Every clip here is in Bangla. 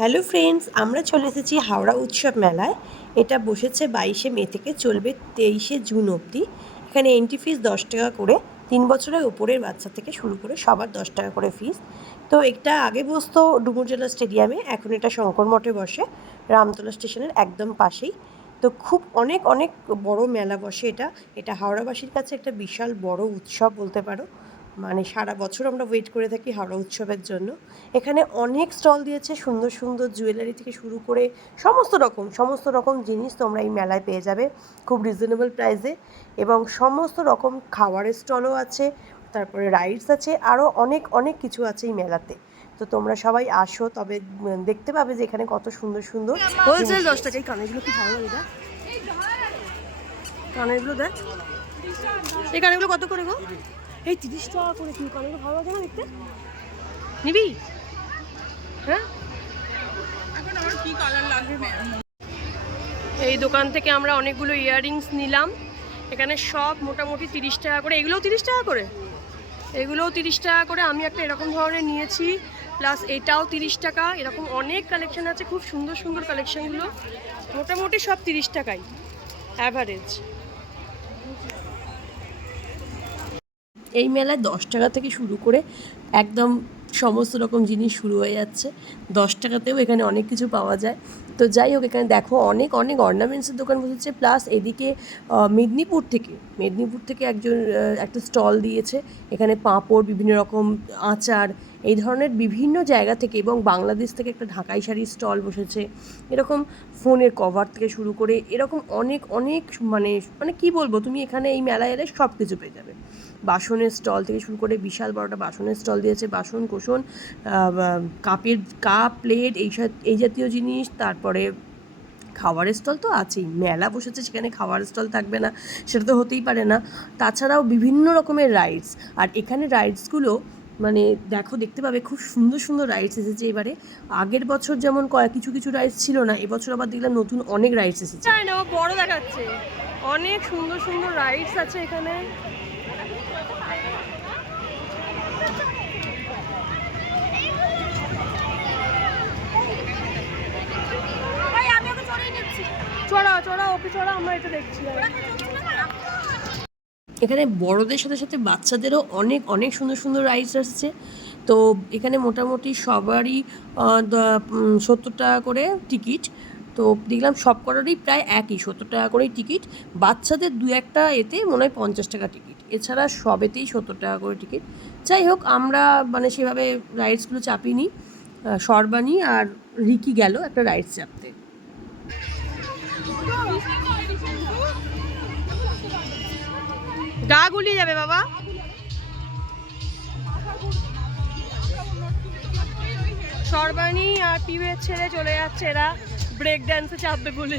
হ্যালো ফ্রেন্ডস, আমরা চলে এসেছি হাওড়া উৎসব মেলায়। এটা বসেছে বাইশে মে থেকে চলবে তেইশে জুন অবধি। এখানে এন্ট্রি ফিস দশ টাকা করে। তিন বছরের উপরের বাচ্চা থেকে শুরু করে সবার দশ টাকা করে ফিস তো এটা আগে বসতো ডুমুরজলা স্টেডিয়ামে, এখন এটা শঙ্কর মঠে বসে, রামতলা স্টেশনের একদম পাশেই। তো খুব অনেক অনেক বড় মেলা বসে এটা। এটা হাওড়াবাসীর কাছে একটা বিশাল বড় উৎসব বলতে পারো। মানে সারা বছর আমরা ওয়েট করে থাকি হাওড়া উৎসবের জন্য। এখানে অনেক স্টল দিয়েছে, সুন্দর সুন্দর জুয়েলারি থেকে শুরু করে সমস্ত রকম সমস্ত রকম জিনিস তোমরা এই মেলায় পেয়ে যাবে খুব রিজনেবল প্রাইসে এবং সমস্ত রকম খাবারের স্টলও আছে, তারপরে রাইডস আছে আরও অনেক অনেক কিছু আছে এই মেলাতে। তো তোমরা সবাই আসো, তবে দেখতে পাবে যে এখানে কত সুন্দর সুন্দর। হোলসেল দশ টাকা এই কানেরগুলো কি ভালো লাগে কানেরগুলো দেখ। এই কানেরগুলো কত করে গো? এই তিরিশ টাকা করে কি কানেরগুলো ভালো লাগে না দেখতে? নিবি? হ্যাঁ? এই দোকান থেকে আমরা অনেকগুলো ইয়াররিংস নিলাম। এখানে সব মোটামুটি তিরিশ টাকা করে। এগুলোও তিরিশ টাকা করে? এগুলোও তিরিশ টাকা করে। আমি একটা এরকম ধরনের নিয়েছি। প্লাস এটাও তিরিশ টাকা। এরকম অনেক কালেকশন আছে। খুব সুন্দর সুন্দর কালেকশনগুলো মোটামুটি সব তিরিশ টাকাই। অ্যাভারেজ এই মেলায় দশ টাকা থেকে শুরু করে একদম সমস্ত রকম জিনিস শুরু হয়ে যাচ্ছে। দশ টাকাতেও এখানে অনেক কিছু পাওয়া যায়। তো যাই হোক, এখানে দেখো অনেক অনেক অর্নামেন্টসের দোকান বসেছে। প্লাস এদিকে মেদিনীপুর থেকে মেদিনীপুর থেকে একজন একটা স্টল দিয়েছে। এখানে পাঁপড়, বিভিন্ন রকম আচার, এই ধরনের বিভিন্ন জায়গা থেকে এবং বাংলাদেশ থেকে একটা ঢাকাই শাড়ির স্টল বসেছে। এরকম ফোনের কভার থেকে শুরু করে এরকম অনেক অনেক মানে মানে কি বলব, তুমি এখানে এই মেলায় এলে সব কিছু পেয়ে যাবে। বাসনের স্টল থেকে শুরু করে বিশাল বড়টা বাসনের স্টল দিয়েছে। বাসন বা- কাপের, কাপ প্লেট এইসব এই জাতীয় জিনিস, তারপরে খাবারের স্টল তো আছেই। মেলা বসেছে সেখানে খাবারের স্টল থাকবে না, সেটা তো হতেই পারে না। তাছাড়াও বিভিন্ন রকমের রাইডস আর এখানে রাইডসগুলো মানে দেখো, দেখতে পাবে খুব সুন্দর সুন্দর রাইডস এসেছে এবারে। আগের বছর যেমন কয়েক কিছু কিছু রাইডস ছিল না, এবছর আবার দেখলাম নতুন অনেক রাইডস এসেছে। না বড় দেখাচ্ছে। অনেক সুন্দর সুন্দর রাইডস আছে এখানে। চড়া চড়া ওকে চড়া আমরা এটা দেখছি এখানে বড়দের সাথে সাথে বাচ্চাদেরও অনেক অনেক সুন্দর সুন্দর রাইডস আসছে। তো এখানে মোটামুটি সবারই সত্তর টাকা করে টিকিট তো দেখলাম সব কটারই প্রায় একই সত্তর টাকা করেই টিকিট বাচ্চাদের দু একটা এতে মনে হয় পঞ্চাশ টাকা টিকিট এছাড়া সবেতেই সত্তর টাকা করে টিকিট যাই হোক আমরা মানে সেভাবে রাইডসগুলো চাপিনি আহ, সর্বাণী আর রিকি গেল একটা রাইডস চাপতে। গা গুলিয়ে যাবে বাবা। সর্বাণী আর পিউয়ের ছেড়ে চলে যাচ্ছে এরা। ব্রেক ড্যান্সে চাপবে বলে।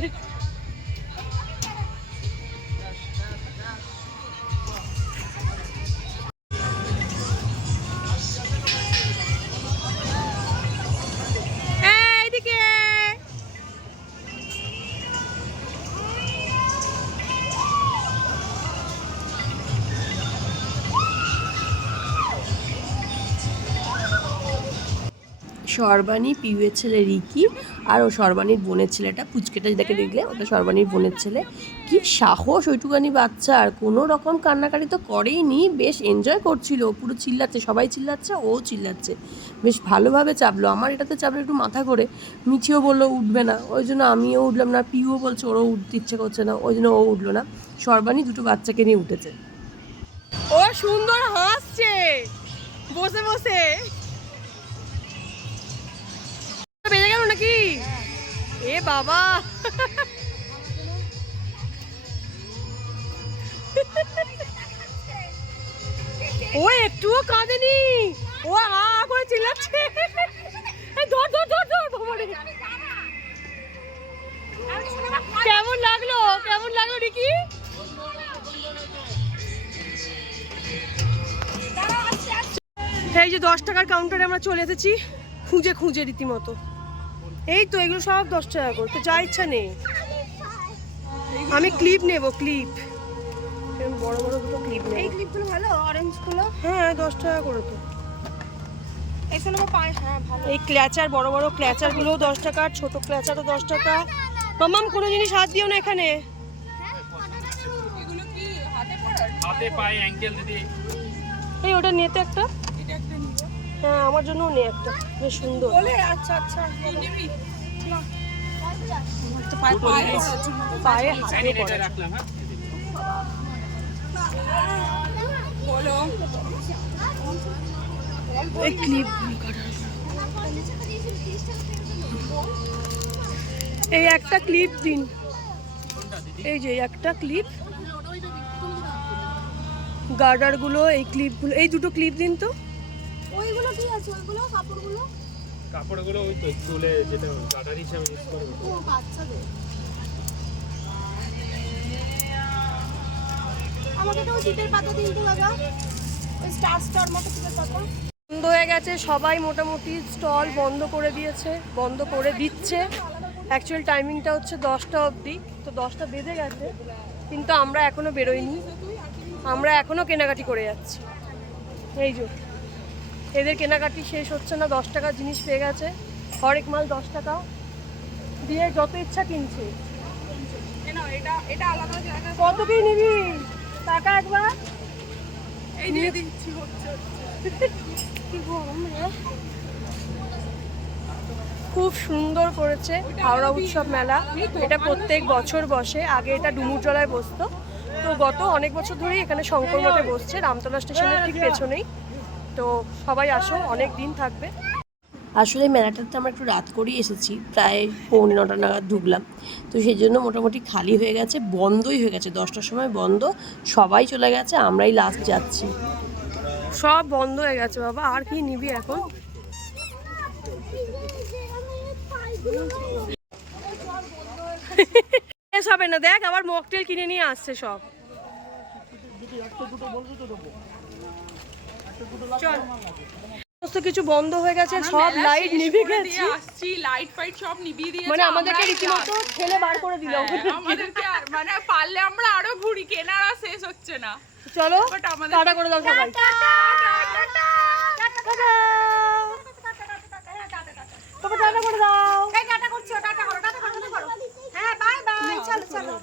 সর্বাণী পিউয়ের ছেলে রিকি আর ও সর্বাণীর বোনের ছেলেটা পুচকেটা দেখে দেখলে, ওটা সর্বাণীর বোনের ছেলে। কি সাহস ওইটুকানি বাচ্চা, আর কোনো রকম কান্নাকাটি তো করেই নি বেশ এনজয় করছিল পুরো চিল্লাচ্ছে, সবাই চিল্লাচ্ছে, ও চিল্লাচ্ছে। বেশ ভালোভাবে চাপলো, আমার এটাতে চাপলো একটু মাথা করে মিছিও বলল, উঠবে না। ওই জন্য আমিও উঠলাম না, পিউও বলছে, ওরও উঠতে ইচ্ছে করছে না। ওই জন্য ও উঠল না। সর্বাণী দুটো বাচ্চাকে নিয়ে উঠেছে। ও সুন্দর হাসছে। বসে বসে। নাকি? এ বাবা। ও একটুও কাঁদেনি। ও হা করে চিল্লাচ্ছে। কেমন লাগল? কেমন লাগল রিকি এই যে দশ টাকার কাউন্টারে আমরা চলে এসেছি। খুঁজে খুঁজে রীতিমতো। এই তো এগুলো সব দশ টাকা করে। তো যা ইচ্ছা নেই আমি ক্লিপ নেব ক্লিপ বড় বড় দুটো ক্লিপ নেব। এই ক্লিপগুলো ভালো? অরেঞ্জগুলো হ্যাঁ দশ টাকা করে তো। হ্যাঁ এই ক্ল্যাচার বড় বড় ক্ল্যাচারগুলো দশ টাকা আর ছোট ক্ল্যাচারও দশ টাকা। মামাম কোনো জিনিস হাত দিও না এখানে। এই ওটা নিতে একটা। হ্যাঁ আমার জন্যও নে একটা। বেশ সুন্দর। বলে আচ্ছা আচ্ছা পায়ে জন্য হাতে রাখলাম হ্যাঁ? বলো। এই ক্লিপ এই একটা ক্লিপ দিন। এই যে একটা ক্লিপ গার্ডারগুলো এই ক্লিপগুলো এই দুটো ক্লিপ দিন তো। ওইগুলো কি আছে? ওইগুলো কাপড়গুলো? কাপড়গুলো ওই তো চুলে যেটা গাটার হিসাবে ইউজ করবে ও বাচ্চাদের। আমাকে তো ওই পাতা দিন তো দাদা। ওই স্টার স্টার মতো চিতের পাতা। বন্ধ হয়ে গেছে সবাই মোটামুটি স্টল বন্ধ করে দিয়েছে বন্ধ করে দিচ্ছে। অ্যাকচুয়াল টাইমিংটা হচ্ছে দশটা অবধি তো দশটা বেজে গেছে কিন্তু আমরা এখনও বেরোইনি। আমরা এখনও কেনাকাটি করে যাচ্ছি। এই যে। এদের কেনাকাটি শেষ হচ্ছে না দশ টাকার জিনিস পেয়ে গেছে। হরেক মাল দশ টাকা। দিয়ে যত ইচ্ছা কিনছে। কত কি নিবি? টাকা একবার? এই দিয়ে দিচ্ছি খুব সুন্দর করেছে হাওড়া উৎসব মেলা। এটা প্রত্যেক বছর বসে। আগে এটা ডুমুরজলায় বসতো। তো গত অনেক বছর ধরেই এখানে শঙ্কর মঠে বসছে রামতলা স্টেশনের ঠিক পেছনেই। তো সবাই আসো অনেক দিন থাকবে। আসলে মেলাটাতে আমরা একটু রাত করেই এসেছি প্রায় পৌনে নটা নাগাদ ঢুকলাম। তো সেই জন্য মোটামুটি খালি হয়ে গেছে বন্ধই হয়ে গেছে দশটার সময় বন্ধ সবাই চলে গেছে আমরাই লাস্ট যাচ্ছি। সব বন্ধ হয়ে গেছে বাবা আর কি নিবি এখন? শেষ হবে না দেখ আবার মকটেল কিনে নিয়ে আসছে সব। সমস্ত কিছু বন্ধ হয়ে গেছে সব লাইট নিভে গেছে। আসছি লাইট ফাইট সব নিভিয়ে দিয়েছে মানে আমাদেরকে রীতিমতো ঠেলে বার করে দিল হ্যাঁ, আমাদেরকে। মানে পারলে আমরা আরও ঘুরি কেনার আর শেষ হচ্ছে না। চলো টাটা করে দাও সবাই। তবে টাটা করে দাও। টাটা করছ টাটা করো টাটা করো হ্যাঁ বাই বাই চলো চলো।